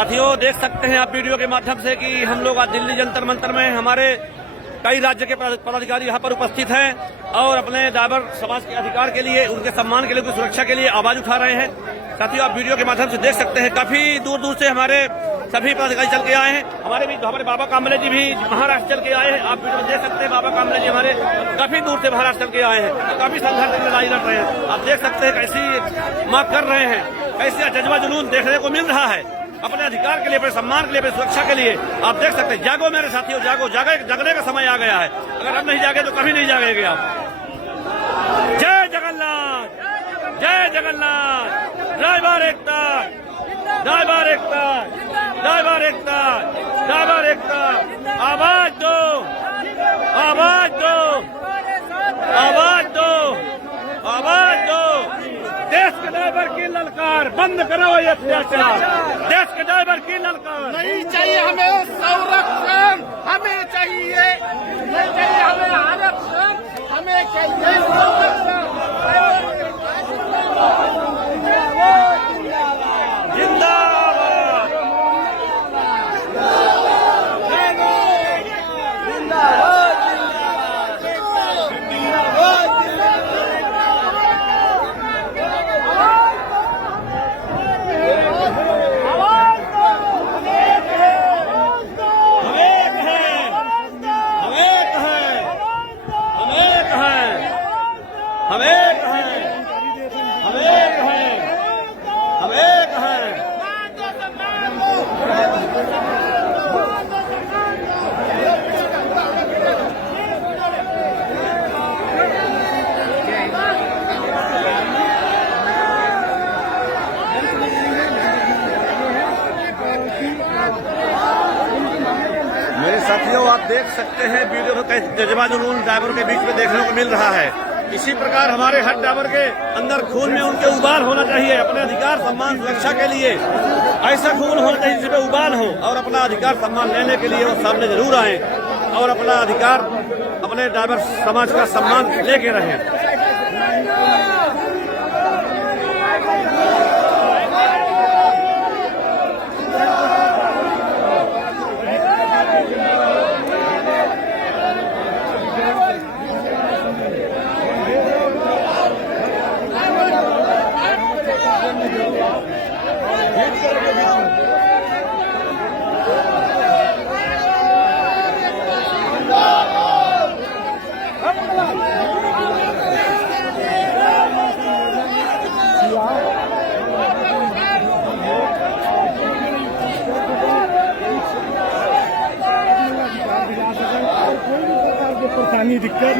साथियों, देख सकते हैं आप वीडियो के माध्यम से कि हम लोग आज दिल्ली जंतर मंतर में हमारे कई राज्य के पदाधिकारी यहाँ पर उपस्थित हैं और अपने ड्राइवर समाज के अधिकार के लिए, उनके सम्मान के लिए, उनकी सुरक्षा के लिए आवाज उठा रहे हैं। साथियों, आप वीडियो के माध्यम से देख सकते हैं काफी दूर दूर से हमारे सभी पदाधिकारी चल के आए हैं। हमारे बाबा कांबले जी भी महाराष्ट्र चल के आए हैं। आप वीडियो देख सकते हैं, बाबा कांबले जी हमारे काफी दूर से महाराष्ट्र चल के आए हैं, काफी संघर्ष लड़ाई लड़ रहे हैं। आप देख सकते हैं कैसी मांग कर रहे हैं, कैसे जज्बा जुनून देखने को मिल रहा है अपने अधिकार के लिए, अपने सम्मान के लिए, अपनी सुरक्षा के लिए। आप देख सकते हैं, जागो मेरे साथियों, जागो, जगने का समय आ गया है। अगर अब नहीं जागे तो कभी नहीं जागेंगे आप। जय जगन्नाथ, जय जगन्नाथ, ड्राइवर एकता, ड्राइवर एकता, ड्राइवर एकता, ड्राइवर एकता। आवाज दो, आवाज दो, आवाज दो, आवाज दो। देश के ड्राइवर की ललकार, बंद करो ये अत्याचार। देश के ड्राइवर की ललकार नहीं चाहिए हमें संरक्षण, हमें चाहिए नहीं चाहिए हमें आरक्षण, हमें चाहिए संरक्षण। जिंदाबाद, हम एक हैं, हम एक हैं, हम एक हैं। मेरे साथियों, आप देख सकते हैं वीडियो में कैसे जज्बा जुनून ड्राइवरों के बीच में देखने को मिल रहा है। इसी प्रकार हमारे हर ड्राइवर के अंदर खून में उनके उबाल होना चाहिए अपने अधिकार, सम्मान, सुरक्षा के लिए। ऐसा खून होना चाहिए जिसमें उबाल हो और अपना अधिकार, सम्मान लेने के लिए वो सामने जरूर आए और अपना अधिकार, अपने ड्राइवर समाज का सम्मान लेके रहें। परेशानी दिक्कत